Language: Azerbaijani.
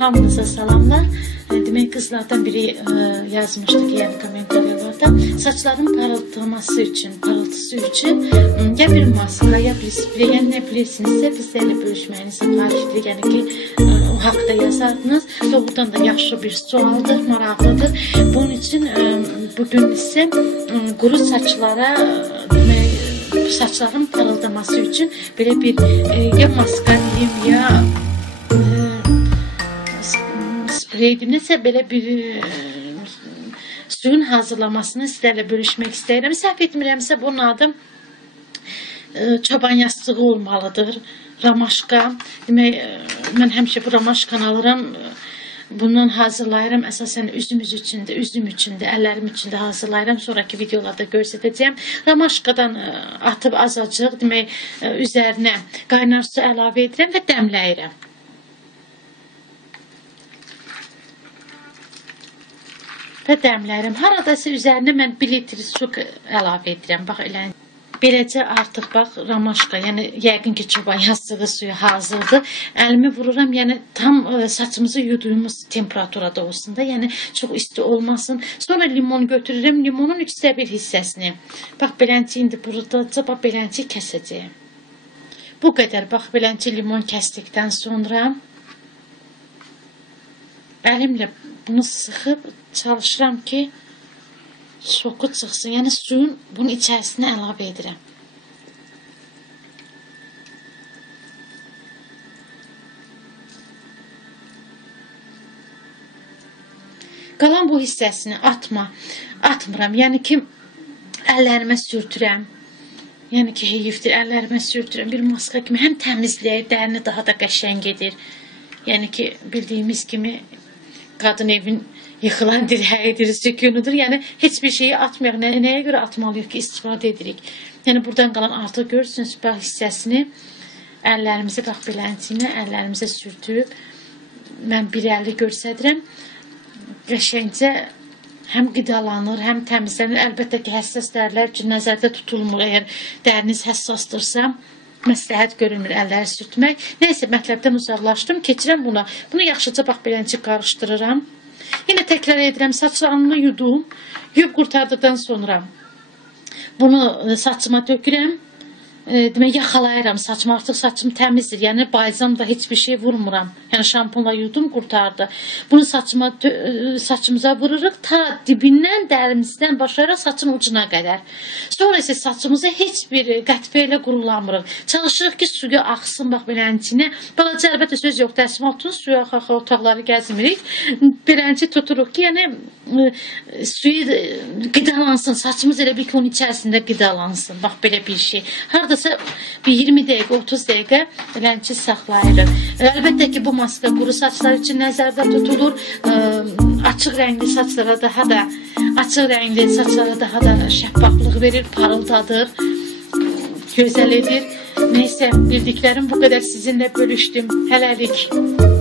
Hamınıza salamlar. Demək qızlardan biri yazmışdı ki, yəni kommentarlarda saçların parıltısı üçün ya bir maska, ya bir sprey, yəni nə bilirsinizsə bizlərlə bölüşməyinizi xahiş edirik. Yəni ki, o haqda yazardınız. Doğrudan da yaxşı bir sualdır, maraqlıdır. Bunun üçün bugün isə quru saçlara saçların parıldaması üçün belə bir ya maska diyeyim, ya spreydim, nəsə belə bir suyun hazırlamasını sizlərlə bölüşmək istəyirəm. Səhv etmirəmsə bunun adı çoban yastığı olmalıdır. Ramaşka. Demək, mən həmişə bu ramaşkanı alıram. Bundan hazırlayıram. Əsasən üzüm üçün də, əllərim üçün də hazırlayıram. Sonraki videolarda göstərəcəyim. Ramaşkadan atıb azacıq, demək, üzərinə qaynar su əlavə edirəm və dəmləyirəm. Haradasa üzərinə mən 1 litr su əlavə edirəm. Bax, elə. Beləcə artıq bax, ramaşka, yəni yəqin ki, çoban yastığı suyu hazırdır. Əlimi vururam, yəni tam saçımızı yuduğumuz temperaturada olsun da, yəni çox isti olmasın. Sonra limon götürürəm, limonun 1/3 hissəsini. Bax, belənci indi buradaca, bax, belənci kəsəcəyim. Bu qədər, bax, belənci limon kəsdikdən sonra əlimlə bunu sıxıb çalışıram ki, soku çıxsın. Yəni suyun bunun içərisinə əlavə edirəm. Qalan bu hissəsini atmıram. Yəni ki, əllərimə sürtürəm. Yəni ki, heyifdir, əllərimə sürtürəm. Bir maska kimi həm təmizləyir, dərini daha da qəşəng edir. Yəni ki, bildiyimiz kimi qadın evin yıxılan dirəyidir, sükunudur. Yəni, heç bir şeyi atmayaq. Nəyə görə atmalıyıq ki, istifadə edirik? Yəni, buradan qalan artıq görürsünüz, bax, hissəsini əllərimizi, bax, beləncinə əllərimizə sürtüb, mən bir əlli göstərirəm. Qəşəngcə həm qidalanır, həm təmizlənir. Əlbəttə ki, həssas dərilər üçün nəzərdə tutulmur. Əgər dəriniz həssasdırsa, məsləhət görülmür əlləri sürtmək. Nəysə, mətləbdən uzaqlaşdım, keçirəm buna. Bunu yaxşıca, bax, belənci qarışdırıram. Yine tekrar edirəm, saçlarımı yudum, yuyub qurtardıqdan sonra bunu saçıma dökürəm, demək, yaxalayıram saçımı, artıq saçım təmizdir, yəni balzam da heç bir şey vurmuram, yəni şampunla yudum, qurtardı. Bunu saçımıza vururuq, ta dibindən, dərimizdən başlayaraq saçın ucuna qədər. Sonra isə saçımızı heç bir qətvə ilə qurulamırıq. Çalışırıq ki, suyu axsın, bax, beləncinə. Balaca, əlbəttə söz yox, dəsmal tutun, suya axı otaqları gəzmirik. Belənci tuturuq ki, yəni suyu qidalansın, saçımız elə bir ki, onun içərisində qidalansın. Bax, belə bir şey. Haradasa bir 20 dəqiqə, 30 dəqiqə belənci saxlayırıq. Əlbəttə ki, bu maska quru saçlar üçün nəzərdə tutulur. Açıq rəngli saçlara daha da şəffaflıq verir, parıldadır, gözəl edir. Neysə, bildiklərim bu qədər sizinlə bölüşdüm. Hələlik.